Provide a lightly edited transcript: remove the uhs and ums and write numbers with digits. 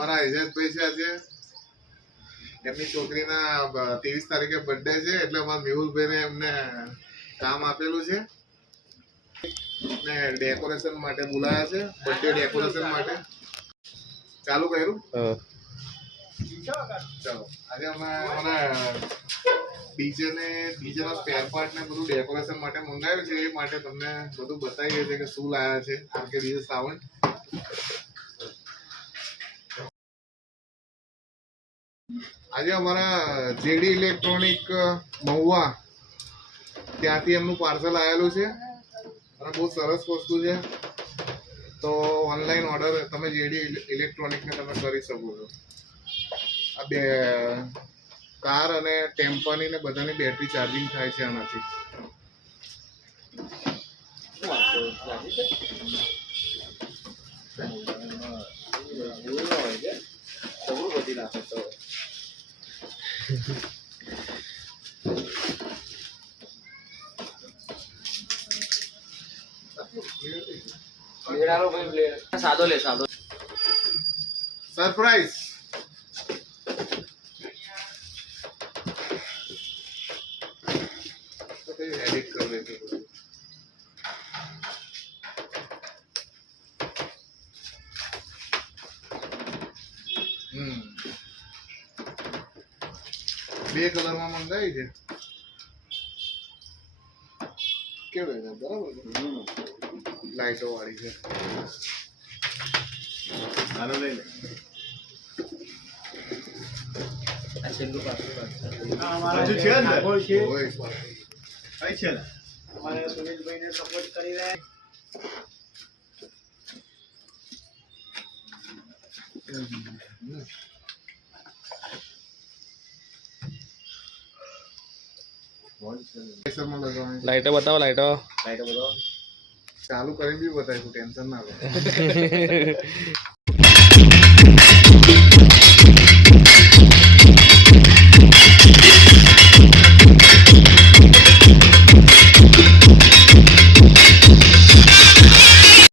અમારા એજાજભાઈ છે આજે, એમની છોકરીના 23 તારીખે બર્થડે છે, એટલે અમારા મેહુલભાઈને એમને કામ આપેલું છે ને ડેકોરેશન માટે બોલાયા છે, બર્થડે ડેકોરેશન માટે. ચાલુ કર્યું. ચાલો આજે અમે ડીજે ના સ્પેર પાર્ટ ને બધું ડેકોરેશન માટે મંગાવ્યું છે, એ માટે તમને બધું બતાવીએ છીએ કે શું લાયા છે આરકે ડીજે સાઉન્ડ. આજે અમારા જેડી ઇલેક્ટ્રોનિક મહુવા ત્યાંથી એમનું પાર્સલ આવેલું છે અને બહુ સરસ વસ્તુ છે. તો ઓનલાઈન ઓર્ડર તમે જેડી ઇલેક્ટ્રોનિકને તમે કરી શકો છો. આ બે કાર અને ટેમ્પાની ને બધાની બેટરી ચાર્જિંગ થાય છે આનાથી. સાદો લે સાદો સરપ્રાઈઝ. એડિટ કરી લેજો. બે કલરમાં મંગાવી છે. કેવું છે? બરાબર છે. લાઈટો વાળી છે. હાલો લઈ લે. છેલ્લું પાછું હજુ છે ને ઓય કઈ છે ને અમારે સુનિલભાઈને સપોર્ટ કરી રહ્યા. લાઈટો બતાવો લાઈટો ચાલુ કરીને બી બતાવ્યું, ટેન્શન ના લો.